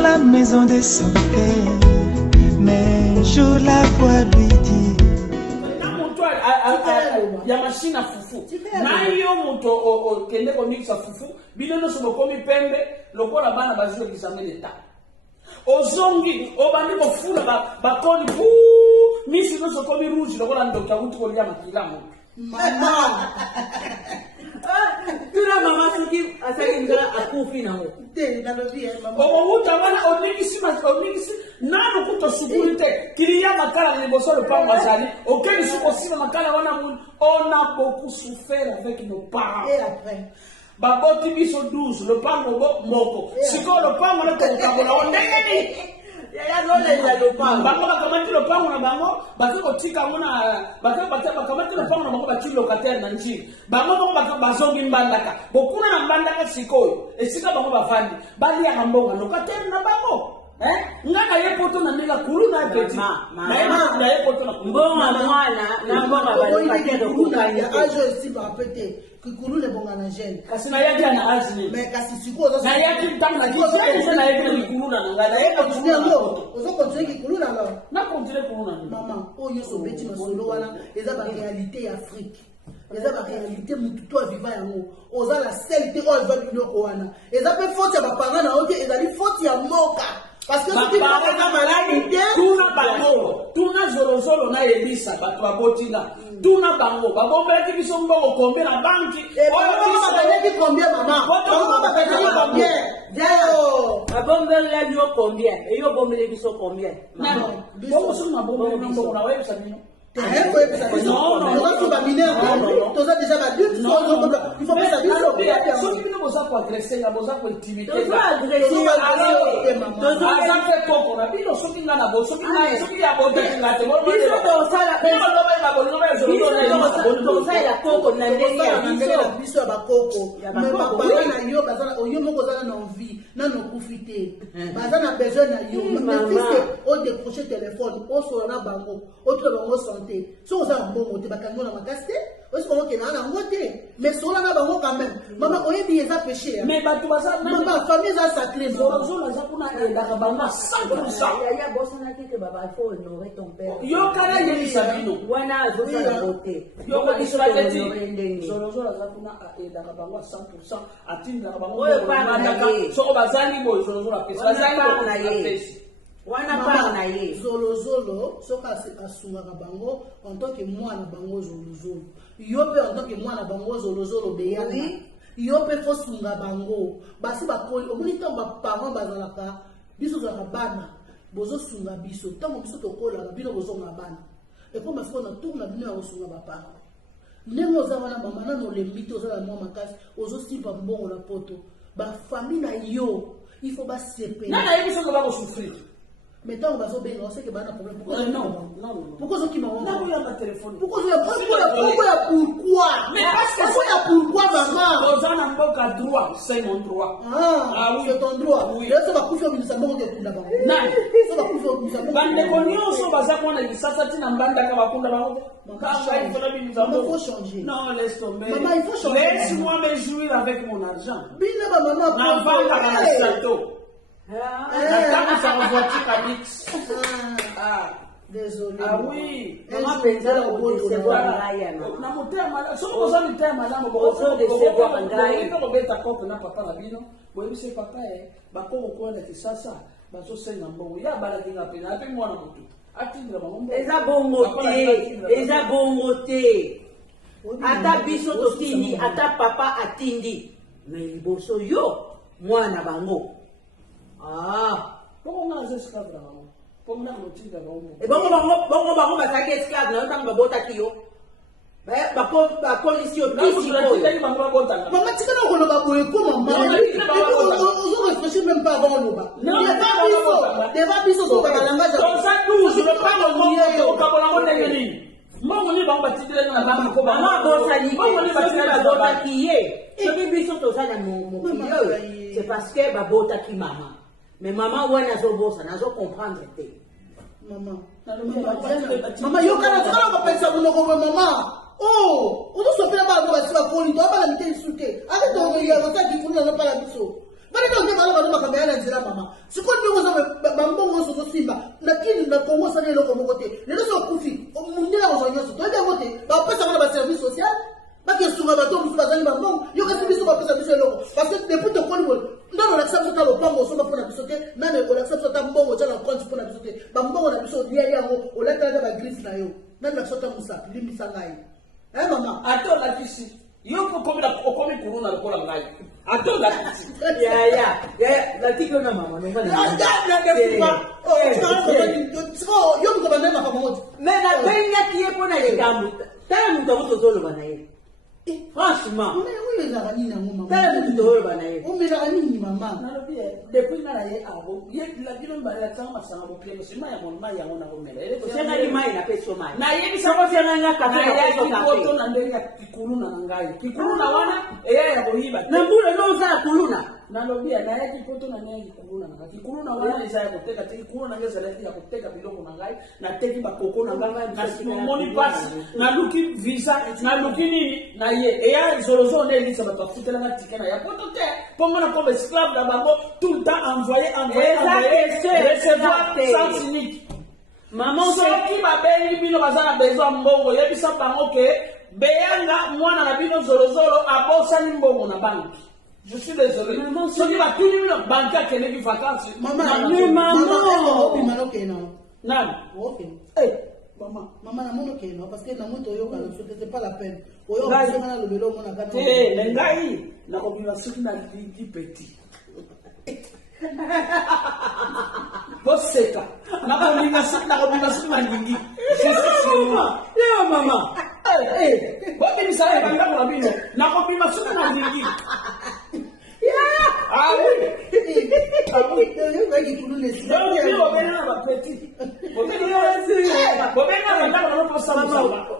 dans la maison de son père. Mais un jour la voix lui dit: ya machine à fufu na yo moto kende ko mixa fufu binono so ko mi pembe lokola bana bazio examen d'état ozongi obandi ko fula ba koni pu misi no so ko mi rouge lokola ndoka kuti ko lia makila mo mama tuna mama suki asaki ngara akufi na mo te na lobi mama o uta wana oningisi nano kuto sécurité kilia makala ni bosolo pa mazali auquel suko sima makala wana on a beaucoup souffert avec nos parents et après baboti biso 12 le pango moko siko le pango le kokabola ondengeni ya dole ya le pango bango bakamati le pango na bango bakako tika mona bakamati le pango na bango bati locataire na njiri bango bazongi mbandaka bokuna na mbandaka sikoyo esika bango bafandi bali ya mbonga locataire na bango ngaka yepoto na mila kulu na peti na yepoto na mbonga mwana na mbonga balocataire kokanya ajo esi bapete kikulu le bonga na jeune kasi na yaki na azini mais kasi siko zo na yaki tangu na kiti na yaki kikulu na ngala yaki ozo continue kikulu na lo na continue kikulu na mama oyo so beti masolo wana eza ba réalité ya Afrique eza ba réalité mutu to viva yango oza la seule oyo va biloko wana eza pe faute ya ba parents na ote ezali faute ya moka. Parce que si tu as malade, tuna bango, tuna zolozolo na Elisa, batu abotinga, tuna bango, babombe ki biso mbongo combien na banki, combien maman, combien, babombe la bio combien, et yo bombe le biso combien, non, bongo sou na bombe mbongo na wewe sabino. Non, tu vas mineur, tu as déjà la lutte, il faut faire ça. Ceux qui nous ont agressé, ils nous ont intimidé. Ils nous ont agressé, ils nous ont fait poko na bino soki ngana bo soki na soki ya bo de ngate bo bo biso to sala biso sala koko na ndenge ya biso ba koko mais papa na yo bazana oyo moko zana na envie na no profiter bazana besoin na yo mais fils o décrocher téléphone o so na bango o to bango santé so za mbongo te bakango na makasté o so ko na na ngote mais so na bango quand même maman o yebi eza péché mais batu bazana maman famille za sacré zo za kuna enda ka bango 100%. Ya bosana kike baba il faut honorer ton père. Yo kana yeli sabino. Wana azosala bote. Yo ko bisolati. Solozo la zakuna enda ka bango 100%. Atinda ka bango. Oyo pa na ye. So bazali bo solozo la pesa. Bazali bo na ye. Wana pa na ye. Zolozolo soka asunga ka bango en tant que mwana bango zolozolo. Yo pe en tant que mwana bango zolozolo beyana. Yo pe fo sunga bango. Basi bakoli omoni to ba parents bazalaka. Biso za bana bozo sunga biso tango biso tokola bino bozo ngabana et comme parce qu'on a tout na bino ya sunga papa ndemo za wana mama na no lembito za la mama makasi ozo sipa mbongo na poto ba famille na yo il faut ba seper na yebiso ko ba ko souffrir mais tango bazo benga on sait que bana problème pourquoi zo ki ma na ko ya téléphone pourquoi mais parce que pourquoi maman ozana mboka droit c'est mon droit oui c'est ton droit et ça va coucher au ministère moko de kunda ba nani ça va coucher au ministère bande ko nyonso baza kona lisasa tina mbanda ka bakunda bango il faut changer non laisse tomber maman il faut changer laisse-moi me jouir avec mon argent bina ba maman na vanga na sato ça va voiture Cadix. Désolé. Ah oui. Maman pensait au décevoir Ryan. Na motema, so ko zani tema na mo ko so décevoir Ryan. Ko beta ko na papa na bino. Bo yebise papa ba ko ko na kisasa, ba so senga mbongo. Ya bala kinga pena, ape mwana mutu. Atindira bango. Eza bongo te. Ata biso totindi, ata papa atindi. Mais liboso yo mwana bango. Bongo na zeska bra. Bongo na motinga bango. E bongo basaki esclave na ntango babota kiyo. Ba polisi yo tisi ko. Maman tika na koloba boye ko maman. Ozo réfléchir même pas avant loba. Deva biso so ba langage. Comme ça 12 le pas le monde ko kabola ko ndengeni. Mbongo ni bango batidile na bango ko bango. Mama bosali bongo ni batidile babota kiye. Soki biso tosala mo c'est parce que babota ki mama. Mais maman wana zo bosa nazo comprendre te. Maman yo kana tsala ba pensa kuno ko maman. Oh, on doit se faire mal pour la folie, on va la mettre insulté. Arrête de regarder ça qui fout dans pas la biso. Bale to nde bala bala makambe ala nzela mama. Siko ndi osali eloko moko te lelo so okufi mundela kozwa nyonso toyebi yango te bapesaka na baservice social bakesunga bato mosusu bazali bambongo yo kasi biso bapesa biso eloko parce que depuis tokoli boye ndano olakisa biso ta lopango osomba mpo na biso te nane olakisa biso ta mbongo otya na compte mpo na biso te bambongo na biso oliali yango olatalaka bagrife na yo nani lakisa ta mosapi limbisa ngai mama ate olakisi yo okomi kuluna lokola ngai ate olakisi latiki ona mama yo moto bandai makambo moti me nabengaki ye mpo na likambo tala moto yango tozoloba na ye franchement oyo ezalaka nini yango mama tala moto tozoloba na ye omelaka nini mama nalobi depuis nga na ye abo bino mbala yatanga masanga bopiemo sima ya monima yango na komela osengaki mai napesi yo mai nayebisako osenganga kakayakoto na ndenge ya kikuluna na ngai kikuluna wana eya ya koyiba na mbula no ozala kuluna nalobi nayaki poto na ngai kikuluna na ngai kikuluna wana eza ya koteka te kikuluna na ngai ezalaki ya koteka biloko na ngai nateki bakoko na ngai namoni mpasi naluki visa naluki nini na ye eya zolozolo nde elisa bato afutelanga tike na ya poto te mpo ngo na comme esclave na bango tout le temps envoyer recevoir sans unique soki babengi bino baza na besoin mbongo yebisa bango ke beyanga mwana na bino zolozolo abosani mbongo na banki. Je suis désolé. Soki batuni bino banki akendeki vacances nani Maman, na mono parce que na moto yo kana c'est pas la peine. Oyo na lobelo mona kana. Ngai na kobima soki na ligi petit. Boseka. Na kobima soki na ligi. Je suis sûrement. Yo mama. Bokini sala banga na bino. Na kobima soki na ligi. Ah oui. Yo va ki tulu les.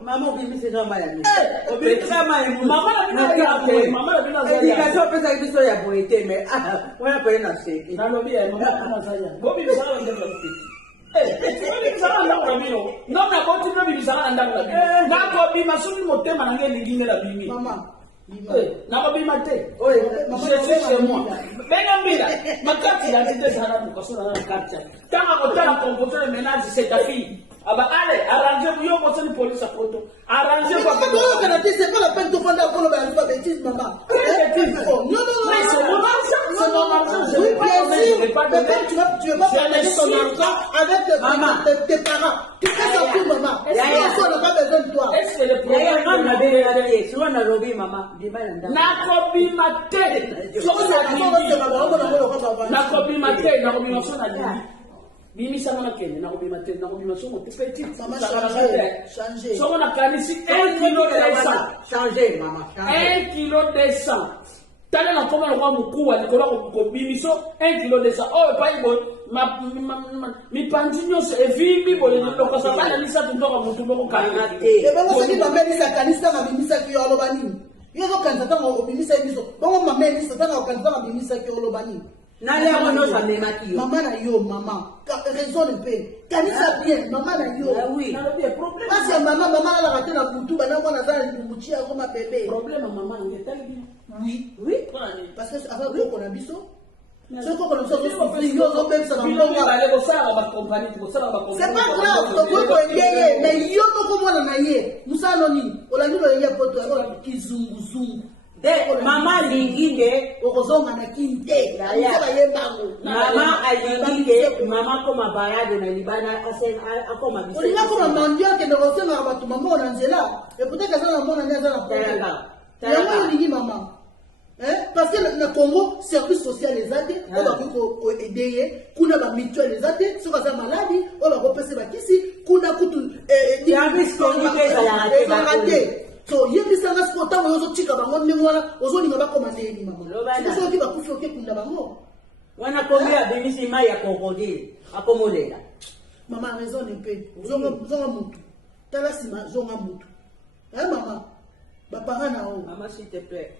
Maman obimisi nzamba ya mimi. Mama na bino éducation pesa biso ya boye te mais wana pele na seki. Nalobi ya mama kama zaya. Bobi bisala ndio petit. Bobi bisala ndio bino. Nona boti no bisala ndio bino. Na ko bima suni motema na ngeli ngine la bimi. Mama. nakobima te moi benga mbila makati ya nte sana mukasona na kati tanga kotala comporter ménage c'est ta fille aba allez arranger yo ko soni police photo arranger quoi c'est pas la peine de prendre la parole avec la bêtise maman non c'est normal oui bien sûr mais comme tu veux pas parler ton argent avec tes parents tu fais ça pour maman est-ce qu'on n'a pas besoin de toi est-ce que le problème nakobima te nakobima so na lili bimisanga nakende nakobima te nakobima so mote petit soko nakanisi 1 kilo de sang tala na koma lokwa mokuwa likolo kobimiso 1 kilo de sang oyo epai boye mipanzi nyonso evimbi boye lokasa bana misato ndoka motu moko kalina te ebongo soki bambelisa kanisanga bimisaki yo aloba nini yo ozokanisa ntango obimisa biso bongo mama elisa ntango okanisa ntango abimisaki yo oloba nini naleyango nyonso amemaki yo mama na yo mama raison mpe kanisa bien mama na yo pasi ya mama nalaka te na butu bana mwana aza na libumu tia yango mabebe problème mama nange etali bino oui parce que ava koko na biso soki koko na biso azosufri yo ozobebisa na mbonga c'est pas grave okoki koyende ye mais yo moko mwana na ye mosala no nini olangi loyenge poto yango kizunguzungu mama alingi nde okozonga na kini te bayembango mama alingi nde mama akoma bayade na libana akoma biso olingi akoma mandi akende kosengaka bato mama na nzela epoteke aza na mona nde aza na problème yango olingi mama parce que na Congo service social eza te oyo bakoki koede ye kuna bamituele eza te soki aza maladi oyo bakopesa bakisi kuna kutu ezalaka te so yebisanga siko ntango yo ozotika bango ndenge wana ozolinga bakoma ndeni mama soki bakufi okekunda bango wana kombi abimisi mai ya krokodile akomolela mama raison mpe zonga mutu tala nsima zonga mutu mama bapara na o mama s'il te plaît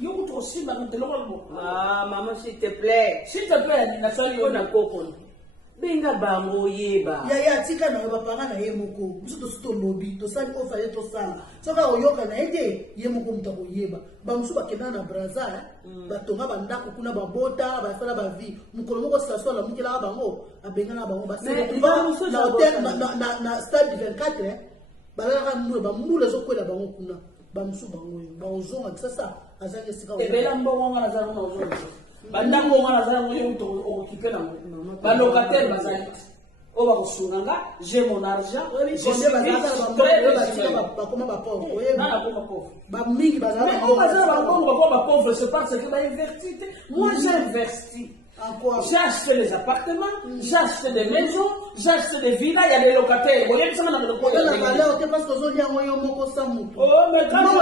yo kutu osimba nteloko maman s'il te plaît na sali yo na kokoni benga bango yeba ya tika na bapanga na ye moko biso tosito lobi tosali ofa ye tosala soka oyoka na ye te ye moko moto akoyeba bamosusu bakenda na braza batonga bandako kuna babota basala bavi mokolo moko saso alamukelaka bango abengana bango na stade 24 balalaka mule bamule ezokwela bango kuna bamosusu bango baozonga kisasa azangi esika ebela mbongo nga nazala na ozonga bandango nga nazala ngoyo moto okokipe nango balocataire bazali te oyo bakosunga nga j'ai mon argent bakoma bapauvre bamingi bazala bangongo bakoma bapauvre c'est parce que bainverti te moi j'ai investi. J'ai acheté des appartements, j'ai acheté des maisons, j'ai acheté des villas, il y a des locataires. Vous voyez, ça m'a donné quoi? Parce que vous avez oh, mais quand même.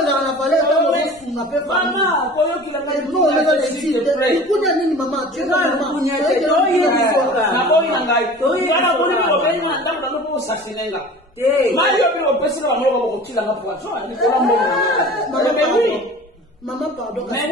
Maman, quand vous avez maman, pardon, mais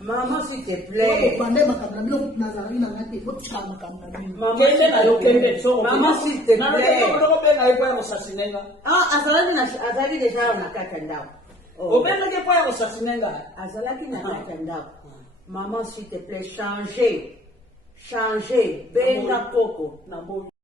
maman, s'il te plaît. Maman, s'il te plaît. Ah, azalaki déjà na kati ndako. Obengaki kwa ya kosasinenga. Azalaki na kati ndako. Maman, s'il te plaît, changez. Benga Coco.